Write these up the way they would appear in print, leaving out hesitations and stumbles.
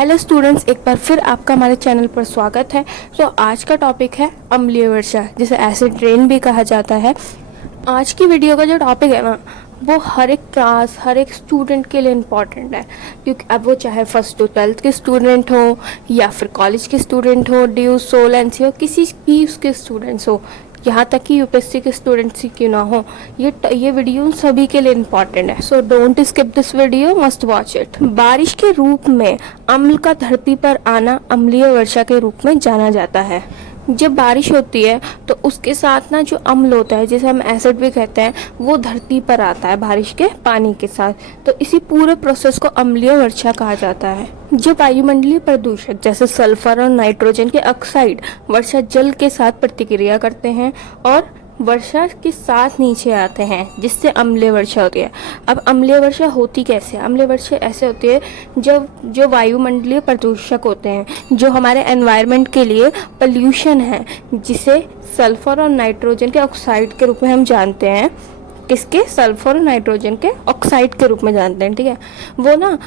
Hello students, एक बार फिर आपका हमारे चैनल पर स्वागत है। आज का टॉपिक है अम्लीय वर्षा, जिसे एसिड रेन भी कहा जाता है। आज की वीडियो का जो टॉपिक है ना, वो हर एक क्लास, हर एक स्टूडेंट के लिए इम्पॉर्टेंट है, क्योंकि अब वो चाहे फर्स्ट टू ट्वेल्थ के स्टूडेंट हो या फिर कॉलेज के स्टूडेंट हो, ड्यू, सोल, एनसी हो, किसी भी उसके स्टूडेंट्स हो, यहाँ तक कि यूपीएससी के स्टूडेंट्स ही क्यों ना हो, ये वीडियो सभी के लिए इम्पॉर्टेंट है। So don't skip this video, must watch it. बारिश के रूप में अम्ल का धरती पर आना अम्लीय वर्षा के रूप में जाना जाता है। जब बारिश होती है तो उसके साथ ना जो अम्ल होता है, जिसे हम एसिड भी कहते हैं, वो धरती पर आता है बारिश के पानी के साथ। तो इसी पूरे प्रोसेस को अम्लीय वर्षा कहा जाता है। जो वायुमंडलीय प्रदूषक जैसे सल्फर और नाइट्रोजन के ऑक्साइड वर्षा जल के साथ प्रतिक्रिया करते हैं और वर्षा के साथ नीचे आते हैं, जिससे अम्लीय वर्षा होती है। अब अम्लीय वर्षा होती कैसे है? अम्लीय वर्षा ऐसे होती है जब जो वायुमंडलीय प्रदूषक होते हैं, जो हमारे एनवायरनमेंट के लिए पोल्यूशन है, जिसे सल्फर और नाइट्रोजन के ऑक्साइड के रूप में हम जानते हैं। किसके? सल्फर और नाइट्रोजन के ऑक्साइड के रूप में जानते हैं, ठीक है। वो ना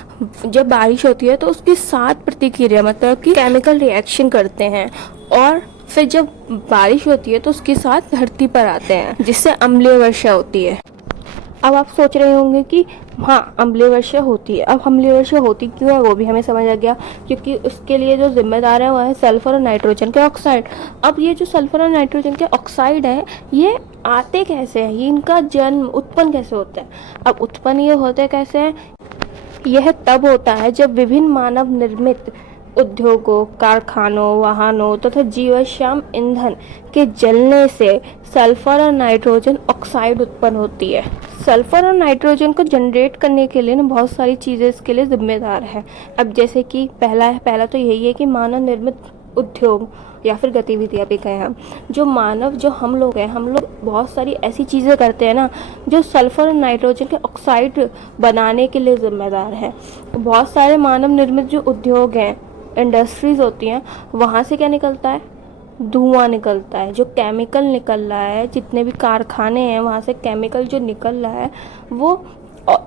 जब बारिश होती है तो उसके साथ प्रतिक्रिया, मतलब कि केमिकल रिएक्शन करते हैं, और फिर जब बारिश होती है तो उसके साथ धरती पर आते हैं, जिससे अम्लीय वर्षा होती है। अब आप सोच रहे होंगे कि हाँ, अम्लीय वर्षा होती है। अब अम्लीय वर्षा होती क्यों है वो भी हमें समझ आ गया, क्योंकि उसके लिए जो जिम्मेदार है वो है सल्फर और नाइट्रोजन के ऑक्साइड। अब ये जो सल्फर और नाइट्रोजन के ऑक्साइड है, ये आते कैसे हैं? ये इनका जन्म, उत्पन्न कैसे होता है? अब उत्पन्न ये होते कैसे हैं? यह तब होता है जब विभिन्न मानव निर्मित उद्योगों, कारखानों, वाहनों तथा जीवाश्म ईंधन के जलने से सल्फर और नाइट्रोजन ऑक्साइड उत्पन्न होती है। सल्फर और नाइट्रोजन को जनरेट करने के लिए ना बहुत सारी चीज़ें इसके लिए जिम्मेदार है। अब जैसे कि पहला तो यही है कि मानव निर्मित उद्योग या फिर गतिविधियाँ भी कहें हम, जो हम लोग हैं, हम लोग बहुत सारी ऐसी चीज़ें करते हैं ना, जो सल्फर और नाइट्रोजन के ऑक्साइड बनाने के लिए जिम्मेदार है। बहुत सारे मानव निर्मित जो उद्योग हैं, इंडस्ट्रीज होती हैं, वहाँ से क्या निकलता है? धुआं निकलता है, जो केमिकल निकल रहा है। जितने भी कारखाने हैं वहाँ से केमिकल जो निकल रहा है, वो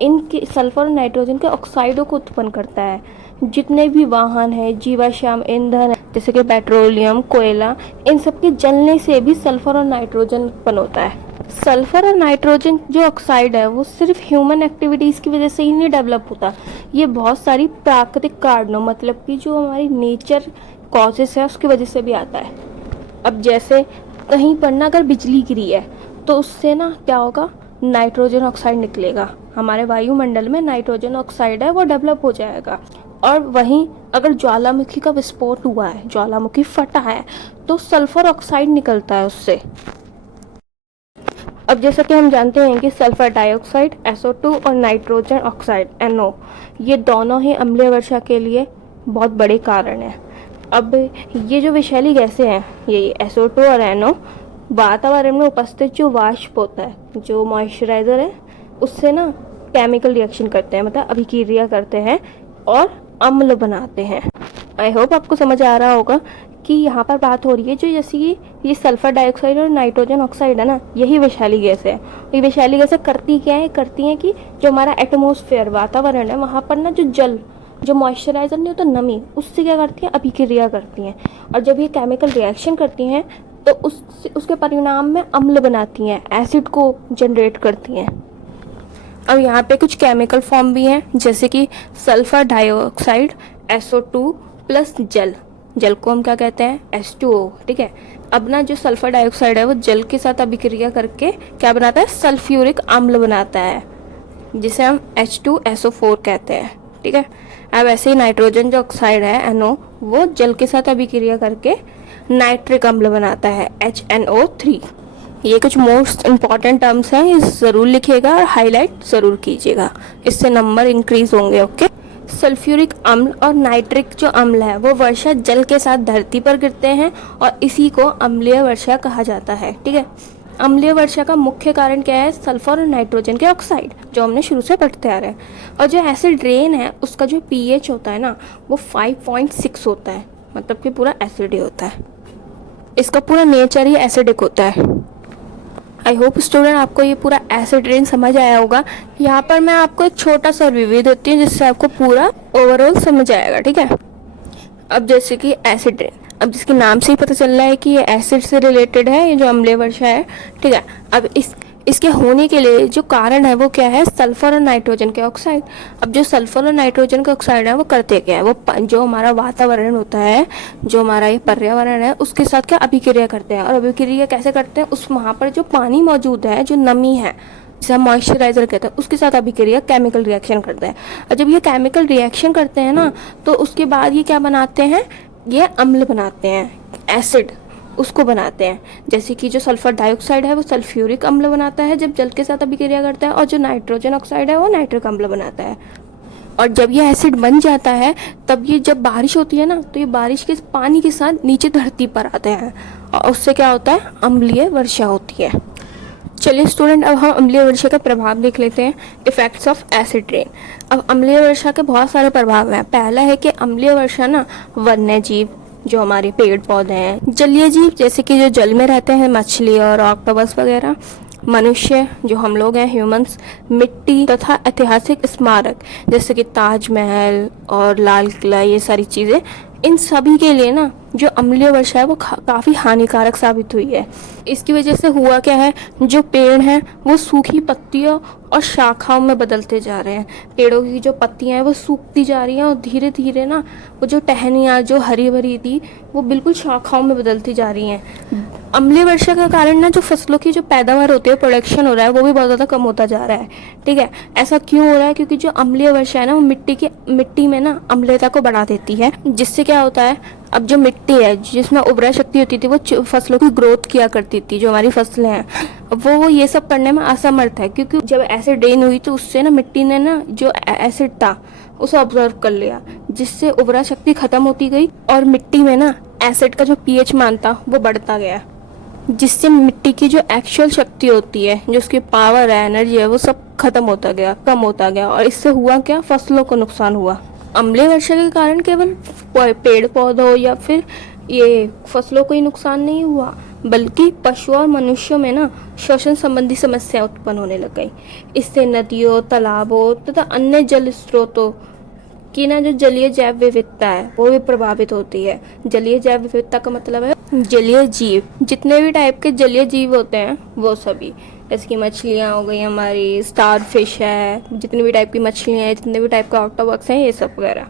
इनके सल्फर और नाइट्रोजन के ऑक्साइडों को उत्पन्न करता है। जितने भी वाहन हैं, जीवाश्म ईंधन है, जैसे कि पेट्रोलियम, कोयला, इन सब के जलने से भी सल्फर और नाइट्रोजन उत्पन्न होता है। सल्फर और नाइट्रोजन जो ऑक्साइड है, वो सिर्फ ह्यूमन एक्टिविटीज़ की वजह से ही नहीं डेवलप होता। ये बहुत सारी प्राकृतिक कारणों, मतलब कि जो हमारी नेचर कॉजेस है, उसकी वजह से भी आता है। अब जैसे कहीं पर ना अगर बिजली गिरी है तो उससे ना क्या होगा? नाइट्रोजन ऑक्साइड निकलेगा। हमारे वायुमंडल में नाइट्रोजन ऑक्साइड है, वो डेवलप हो जाएगा। और वहीं अगर ज्वालामुखी का विस्फोट हुआ है, ज्वालामुखी फटा है, तो सल्फर ऑक्साइड निकलता है उससे। अब जैसा कि हम जानते हैं कि सल्फर डाइऑक्साइड SO2 और नाइट्रोजन ऑक्साइड NO, ये दोनों ही अम्लीय वर्षा के लिए बहुत बड़े कारण हैं। अब ये जो विषैली गैसें हैं, ये SO2 और NO, वातावरण में उपस्थित जो वाष्प होता है, जो मॉइस्चराइज़र है, उससे ना केमिकल रिएक्शन करते हैं, मतलब अभिक्रिया करते हैं और अम्ल बनाते हैं। आई होप आपको समझ आ रहा होगा कि यहाँ पर बात हो रही है जो जैसे कि ये सल्फर डाइऑक्साइड और नाइट्रोजन ऑक्साइड है ना, यही विषैली गैस है। ये विषैली गैसें करती क्या है? करती हैं कि जो हमारा एटमॉस्फेयर, वातावरण है, वहाँ पर ना जो जल, जो मॉइस्चराइज़र नहीं होता, नमी, उससे क्या करती हैं? अभिक्रिया करती हैं। और जब ये केमिकल रिएक्शन करती हैं तो उसके परिणाम में अम्ल बनाती हैं, एसिड को जनरेट करती हैं। अब यहाँ पे कुछ केमिकल फॉर्म भी हैं, जैसे कि सल्फर डाइऑक्साइड SO2 प्लस जल को हम क्या कहते हैं? H2O, ठीक है। अब ना जो सल्फर डाइऑक्साइड है, वो जल के साथ अभिक्रिया करके क्या बनाता है? सल्फ्यूरिक अम्ल बनाता है, जिसे हम H2SO4 कहते हैं, ठीक है। अब ऐसे ही नाइट्रोजन जो ऑक्साइड है NO, वो जल के साथ अभिक्रिया करके नाइट्रिक अम्ल बनाता है HNO3। ये कुछ मोस्ट इम्पॉर्टेंट टर्म्स हैं, ये ज़रूर लिखिएगा और हाईलाइट ज़रूर कीजिएगा, इससे नंबर इंक्रीज होंगे, ओके। सल्फ्यूरिक अम्ल और नाइट्रिक जो अम्ल है, वो वर्षा जल के साथ धरती पर गिरते हैं और इसी को अम्लीय वर्षा कहा जाता है, ठीक है। अम्लीय वर्षा का मुख्य कारण क्या है? सल्फर और नाइट्रोजन के ऑक्साइड, जो हमने शुरू से पढ़ते आ रहे हैं। और जो एसिड रेन है, उसका जो pH होता है ना, वो 5.6 होता है, मतलब कि पूरा एसिड ही होता है। इसका पूरा नेचर ही एसिडिक होता है। आई होप स्टूडेंट आपको ये पूरा एसिड रेन समझ आया होगा। यहाँ पर मैं आपको एक छोटा सा रिव्यू देती हूँ, जिससे आपको पूरा ओवरऑल समझ आएगा, ठीक है। अब जैसे कि एसिड रेन, अब जिसके नाम से ही पता चल रहा है कि ये एसिड से रिलेटेड है, ये जो अम्लीय वर्षा है, ठीक है। अब इसके होने के लिए जो कारण है वो क्या है, सल्फर और नाइट्रोजन के ऑक्साइड। अब जो सल्फर और नाइट्रोजन के ऑक्साइड है वो करते क्या है, वो जो हमारा वातावरण होता है, जो हमारा ये पर्यावरण है, उसके साथ क्या अभिक्रिया करते हैं। और अभिक्रिया कैसे करते हैं, उस वहाँ पर जो पानी मौजूद है, जो नमी है, जिसे हम मॉइस्चराइजर कहते हैं, उसके साथ अभिक्रिया केमिकल रिएक्शन करते हैं। और जब ये केमिकल रिएक्शन करते हैं ना, तो उसके बाद ये क्या बनाते हैं, ये अम्ल बनाते हैं, एसिड उसको बनाते हैं। जैसे कि जो सल्फर डाइऑक्साइड है वो सल्फ्यूरिक अम्ल बनाता है जब जल के साथ अभिक्रिया करता है, और जो नाइट्रोजन ऑक्साइड है वो नाइट्रिक अम्ल बनाता है। और जब ये एसिड बन जाता है, तब ये जब बारिश होती है ना, तो ये बारिश के पानी के साथ नीचे धरती पर आते हैं, और उससे क्या होता है, अम्लीय वर्षा होती है। चलिए स्टूडेंट, अब हम अम्लीय वर्षा का प्रभाव देख लेते हैं, इफेक्ट्स ऑफ एसिड रेन। अब अम्लीय वर्षा के बहुत सारे प्रभाव हैं। पहला है कि अम्लीय वर्षा ना वन्य जीव, जो हमारे पेड़ पौधे हैं, जलीय जीव जैसे कि जो जल में रहते हैं, मछली और ऑक्टोपस वगैरह, मनुष्य जो हम लोग हैं, ह्यूमंस, मिट्टी तथा ऐतिहासिक स्मारक जैसे कि ताजमहल और लाल किला, ये सारी चीज़ें, इन सभी के लिए ना जो अम्लीय वर्षा है वो काफ़ी हानिकारक साबित हुई है। इसकी वजह से हुआ क्या है, जो पेड़ हैं वो सूखी पत्तियों और शाखाओं में बदलते जा रहे हैं। पेड़ों की जो पत्तियां हैं वो सूखती जा रही हैं, और धीरे धीरे ना वो जो टहनियाँ जो हरी भरी थी वो बिल्कुल शाखाओं में बदलती जा रही हैं। अम्लीय वर्षा के कारण ना जो फसलों की जो पैदावार होती है, प्रोडक्शन हो रहा है, वो भी बहुत ज़्यादा कम होता जा रहा है, ठीक है। ऐसा क्यों हो रहा है, क्योंकि जो अम्लीय वर्षा है ना वो मिट्टी में ना अम्लता को बढ़ा देती है, जिससे क्या होता है, अब जो मिट्टी है जिसमें उर्वरा शक्ति होती थी, वो फसलों की ग्रोथ किया करती थी, जो हमारी फसलें हैं, वो ये सब करने में असमर्थ है। क्योंकि जब एसिड रेन हुई तो उससे ना मिट्टी ने ना जो एसिड था उसे ऑब्जर्व कर लिया, जिससे उर्वरा शक्ति खत्म होती गई, और मिट्टी में ना एसिड का जो पीएच मान था वो बढ़ता गया, जिससे मिट्टी की जो एक्चुअल शक्ति होती है, जो उसकी पावर है, एनर्जी है, वो सब खत्म होता गया, कम होता गया। और इससे हुआ क्या, फसलों को नुकसान हुआ। अम्लीय वर्षा के कारण केवल पेड़ पौधों या फिर ये फसलों को ही नुकसान नहीं हुआ, बल्कि पशु और मनुष्यों में ना श्वसन संबंधी समस्या उत्पन्न होने लग गई। इससे नदियों, तालाबों तथा अन्य जल स्रोतों की ना जो जलीय जैव विविधता है वो भी प्रभावित होती है। जलीय जैव विविधता का मतलब है जलीय जीव, जितने भी टाइप के जलीय जीव होते हैं वो सभी, जैसे कि मछलियाँ हो गई हमारी, स्टार फिश है, जितनी भी टाइप की मछलियाँ हैं, जितने भी टाइप का ऑक्टोपस हैं, ये सब वगैरह,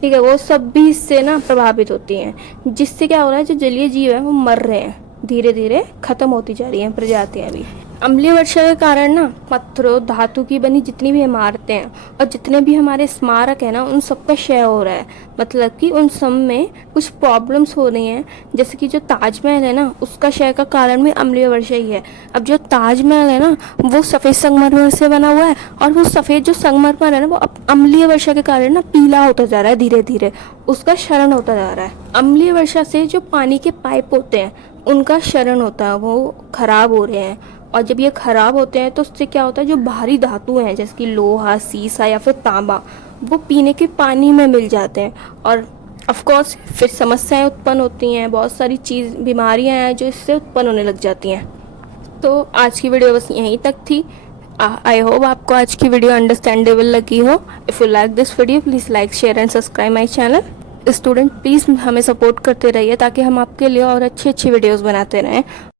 ठीक है, वो सब भी इससे ना प्रभावित होती हैं। जिससे क्या हो रहा है, जो जलीय जीव है वो मर रहे हैं, धीरे धीरे खत्म होती जा रही हैं प्रजातियाँ भी। अम्लीय वर्षा के कारण ना पत्थरों, धातु की बनी जितनी भी इमारतें हैं और जितने भी हमारे स्मारक हैं ना, उन सबका क्षय हो रहा है। मतलब कि उन सब में कुछ प्रॉब्लम्स हो रही हैं। जैसे कि जो ताजमहल है ना, उसका क्षय का कारण भी अम्लीय वर्षा ही है। अब जो ताजमहल है ना वो सफ़ेद संगमरमर से बना हुआ है, और वो सफ़ेद जो संगमरमर है ना वो अम्लीय वर्षा के कारण ना पीला होता जा रहा है, धीरे धीरे उसका क्षरण होता जा रहा है। अम्लीय वर्षा से जो पानी के पाइप होते हैं उनका क्षरण होता है, वो खराब हो रहे हैं। और जब ये खराब होते हैं तो उससे क्या होता है, जो भारी धातु हैं जैसे कि लोहा, सीसा या फिर तांबा, वो पीने के पानी में मिल जाते हैं, और ऑफ कोर्स फिर समस्याएं उत्पन्न होती हैं, बहुत सारी बीमारियां हैं जो इससे उत्पन्न होने लग जाती हैं। तो आज की वीडियो बस यहीं तक थी। आई होप आपको आज की वीडियो अंडरस्टैंडेबल लगी हो। If you like this video please like, share and subscribe my channel. Student please हमें सपोर्ट करते रहिए ताकि हम आपके लिए और अच्छी अच्छी वीडियोज़ बनाते रहें।